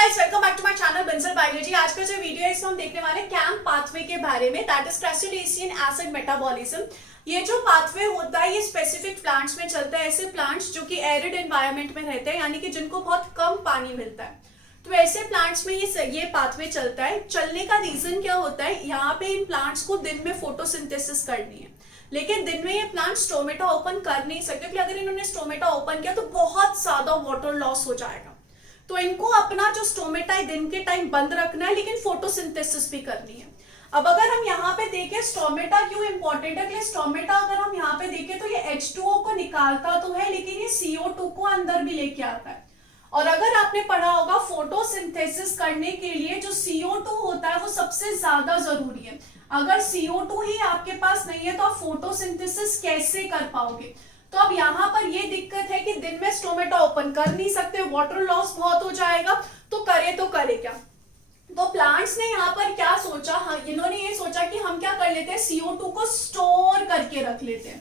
Guys, welcome back to my channel Bansal biology. आज का जो वीडियो है इसमें हम देखने वाले कैम्प पाथवे के बारे में, that is crustacean acid metabolism. ये जो पाथवे होता है ये स्पेसिफिक प्लांट्स में चलता है, ऐसे प्लांट्स जो कि एरिड एनवायरनमेंट में रहते हैं, यानी कि जिनको बहुत कम पानी मिलता है। तो ऐसे प्लांट्स में ये पाथवे चलता है। चलने का रीजन क्या होता है, यहाँ पे इन प्लांट्स को दिन में फोटोसिंथेसिस करनी है, लेकिन दिन में ये प्लांट स्टोमेटा ओपन कर नहीं सकते, क्योंकि अगर इन्होंने स्टोमेटा ओपन किया तो बहुत ज्यादा वाटर लॉस हो जाएगा। तो इनको अपना जो स्टोमेटा है दिन के टाइम बंद रखना है, लेकिन फोटोसिंथेसिस भी करनी है। अब अगर हम यहाँ पे देखें स्टोमेटा क्यों इंपॉर्टेंट है, स्टोमेटा अगर हम यहाँ पे देखें तो ये H2O को निकालता तो है, लेकिन ये CO2 को अंदर भी लेके आता है। और अगर आपने पढ़ा होगा फोटोसिंथेसिस करने के लिए जो CO2 होता है वो सबसे ज्यादा जरूरी है। अगर CO2 ही आपके पास नहीं है तो आप फोटोसिंथेसिस कैसे कर पाओगे। तो अब यहाँ पर ये दिक्कत है कि दिन में स्टोमेटा ओपन कर नहीं सकते, वाटर लॉस बहुत हो जाएगा, तो करे क्या। तो प्लांट्स ने यहाँ पर क्या सोचा, हाँ इन्होंने ये सोचा कि हम क्या कर लेते हैं, CO2 को स्टोर करके रख लेते हैं।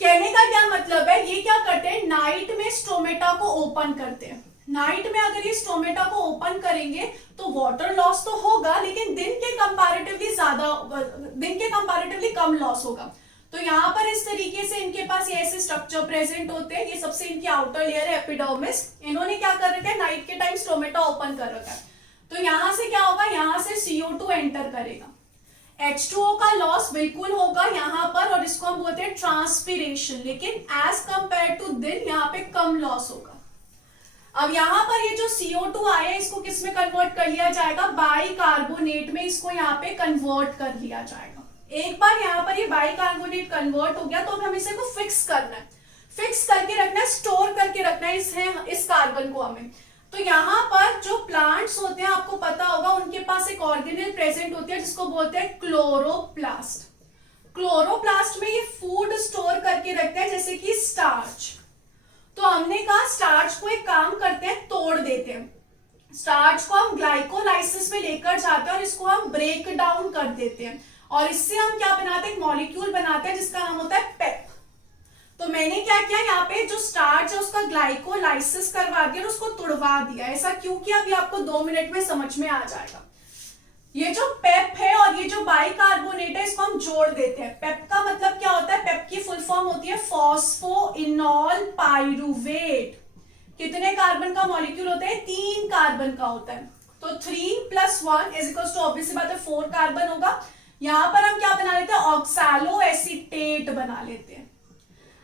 कहने का क्या मतलब है, ये क्या करते हैं, नाइट में स्टोमेटा को ओपन करते हैं। नाइट में अगर ये स्टोमेटा को ओपन करेंगे तो वाटर लॉस तो होगा, लेकिन दिन के कंपैरेटिवली कम लॉस होगा। तो यहाँ पर इस तरीके से इनके पास ये ऐसे स्ट्रक्चर प्रेजेंट होते हैं। ये सबसे इनकी आउटर लेयर है एपिडर्मिस। इन्होंने क्या कर रखा है, नाइट के टाइम स्टोमेटा ओपन कर रखा है। तो यहाँ से क्या होगा, यहाँ से CO2 एंटर करेगा, H2O का लॉस बिल्कुल होगा यहाँ पर, और इसको हम बोलते हैं ट्रांसपिरेशन, लेकिन एज कंपेयर टू दिन यहाँ पे कम लॉस होगा। अब यहाँ पर ये जो CO2 आया है इसको किस में कन्वर्ट कर लिया जाएगा, बाइकार्बोनेट में इसको यहाँ पे कन्वर्ट कर लिया जाएगा। एक बार यहाँ पर ये बाइकार्बोनेट कन्वर्ट हो गया तो अब हमें इसे को फिक्स करना है, फिक्स करके रखना है, स्टोर करके रखना है इस कार्बन को हमें। तो यहाँ पर जो प्लांट्स होते हैं आपको पता होगा उनके पास एक ऑर्गेनेल प्रेजेंट होती है जिसको बोलते हैं क्लोरोप्लास्ट। क्लोरोप्लास्ट में ये फूड स्टोर करके रखते हैं, जैसे कि स्टार्च। तो हमने कहा स्टार्च को एक काम करते हैं, तोड़ देते हैं। स्टार्च को हम ग्लाइकोलाइसिस में लेकर जाते हैं और इसको हम ब्रेक डाउन कर देते हैं, और इससे हम क्या बनाते हैं, एक मॉलिक्यूल बनाते हैं जिसका नाम होता है पेप। तो मैंने क्या किया, यहाँ पे जो स्टार्च है उसका ग्लाइकोलाइसिस करवा दिया और उसको तुड़वा दिया। ऐसा क्यों किया, अभी आपको 2 मिनट में समझ में आ जाएगा। ये जो पेप है और ये जो बाइकार्बोनेट है इसको हम जोड़ देते हैं। पेप का मतलब क्या होता है, पेप की फुल फॉर्म होती है फॉस्फोइनॉल पाइरुवेट। कितने कार्बन का मॉलिक्यूल होता है, 3 कार्बन का होता है। तो 3 + 1 = ऑब्वियस सी बात है 4 कार्बन होगा। यहां पर हम क्या बना लेते हैं, ऑक्सैलो एसीटेट बना लेते हैं।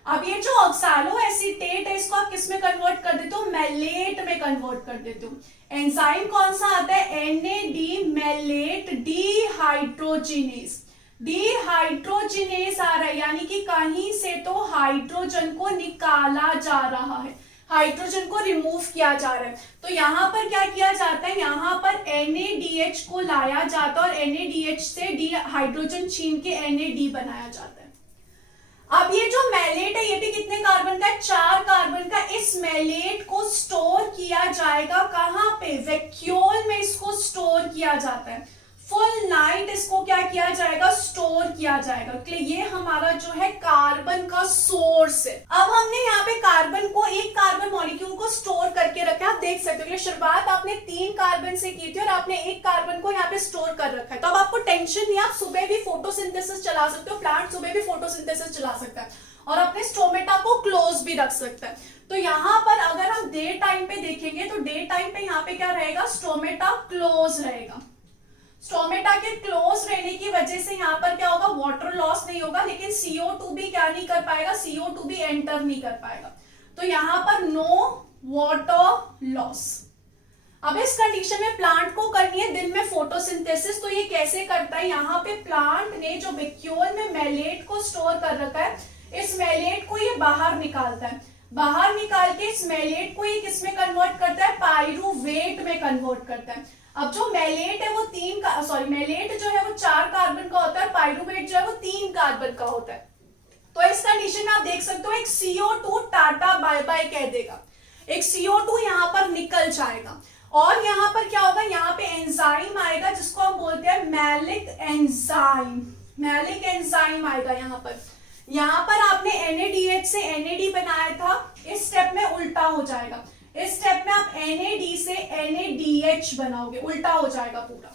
अब ये जो ऑक्सैलो एसीटेट है इसको आप किस में कन्वर्ट कर देते हो, मैलेट में कन्वर्ट कर देते हो। एंजाइम कौन सा आता है, NAD मैलेट डिहाइड्रोजिनेज। डिहाइड्रोजिनेज आ रहा है, यानी कि कहीं से तो हाइड्रोजन को निकाला जा रहा है, हाइड्रोजन को रिमूव किया जा रहा है। तो यहाँ पर क्या किया जाता है, यहाँ पर NaDH को लाया जाता है और NaDH से हाइड्रोजन छीन के NAD बनाया जाता है। अब ये जो मैलेट है ये भी कितने कार्बन का है, 4 कार्बन का। इस मैलेट को स्टोर किया जाएगा कहाँ पे, वैक्यूल में इसको स्टोर किया जाता है। फुल नाइट इसको क्या किया जाएगा, स्टोर किया जाएगा। ये हमारा जो है कार्बन का सोर्स है। अब हमने यहाँ पे कार्बन को, एक कार्बन मॉलिक्यूल को स्टोर करके रखा है। आप देख सकते हो शुरुआत आपने 3 कार्बन से की थी और आपने एक कार्बन को यहाँ पे स्टोर कर रखा है। तो अब आपको टेंशन नहीं, आप सुबह भी फोटोसिंथेसिस चला सकते हो, प्लांट सुबह भी फोटोसिंथेसिस चला सकता है और अपने स्टोमेटा को क्लोज भी रख सकता है। तो यहाँ पर अगर हम डे टाइम पे देखेंगे तो डे टाइम पे यहाँ पे क्या रहेगा, स्टोमेटा क्लोज रहेगा। स्टोमेटा के क्लोज रहने की वजह से यहाँ पर क्या होगा, वाटर लॉस नहीं होगा, लेकिन CO2 भी क्या नहीं कर पाएगा, CO2 भी एंटर नहीं कर पाएगा। तो यहाँ पर नो वाटर लॉस। अब इस कंडीशन में प्लांट को करनी है दिन में फोटोसिंथेसिस। तो ये कैसे करता है, यहाँ पे प्लांट ने जो वैक्यूल में मैलेट को स्टोर कर रखा है, इस मैलेट को ये बाहर निकालता है। बाहर निकाल के इस मैलेट को ये किस में कन्वर्ट करता है, पाइरुवेट में कन्वर्ट करता है। अब जो मैलेट है वो मैलेट जो है वो 4 कार्बन का होता है, पाइरुवेट जो है वो 3 कार्बन का होता है। तो इस कंडीशन में आप देख सकते हो एक CO2 टाटा बाय बाय कह देगा, एक CO2 यहाँ पर निकल जाएगा। और यहाँ पर क्या होगा, यहाँ पे एंजाइम आएगा जिसको हम बोलते हैं मैलिक एंजाइम। मैलिक एंजाइम आएगा यहाँ पर आपने NADH से NAD बनाया था, इस स्टेप में उल्टा हो जाएगा। इस स्टेप में आप NAD से NADH बनाओगे, उल्टा हो जाएगा पूरा।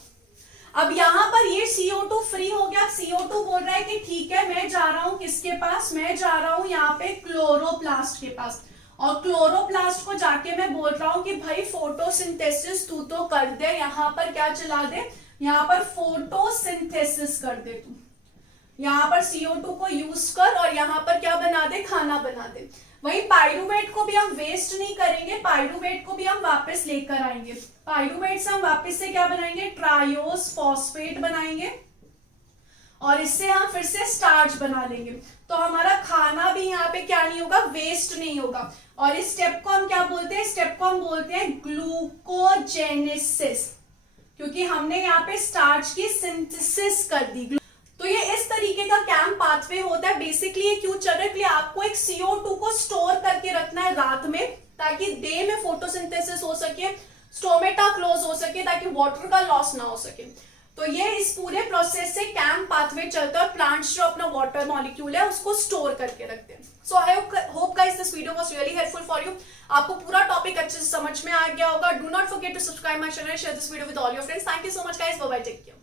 अब यहां पर ये CO2 फ्री हो गया। CO2 बोल रहा है कि ठीक है, मैं जा रहा हूं किसके पास, मैं जा रहा हूं यहाँ पे क्लोरोप्लास्ट के पास, और क्लोरोप्लास्ट को जाके मैं बोल रहा हूं कि भाई फोटोसिंथेसिस तू तो कर दे, यहाँ पर क्या चला दे, यहाँ पर फोटोसिंथेसिस कर दे तू, यहाँ पर CO2 को यूज कर और यहाँ पर क्या बना दे, खाना बना दे। वही पायरुवेट को भी हम वेस्ट नहीं करेंगे, पायरुवेट को भी हम वापस लेकर आएंगे। पायरुवेट से हम वापस से क्या बनाएंगे, ट्रायोस फॉस्फेट बनाएंगे, और इससे हम फिर से स्टार्च बना लेंगे। तो हमारा खाना भी यहाँ पे क्या नहीं होगा, वेस्ट नहीं होगा। और इस स्टेप को हम क्या बोलते हैं, स्टेप को हम बोलते हैं ग्लूकोजेनेसिस, क्योंकि हमने यहाँ पे स्टार्च की सिंथेसिस कर दी। तो ये इस तरीके का कैम्प पाथवे होता है। बेसिकली ये क्यों चल रहा है, कि आपको एक CO2 को स्टोर करके रखना है रात में, ताकि डे में फोटोसिंथेसिस हो सके, स्टोमेटा क्लोज हो सके, ताकि वाटर का लॉस ना हो सके। तो ये इस पूरे प्रोसेस से कैम्प पाथवे चलता है, और प्लांट्स जो अपना वाटर मॉलिक्यूल है उसको स्टोर करके रखते हैं। So I hope guys this video was really helpful for you. आपको पूरा टॉपिक अच्छे से समझ में आ गया होगा। Do not forget to subscribe my channel, share this video with all your friends. Thank you so much guys, bye bye, take care.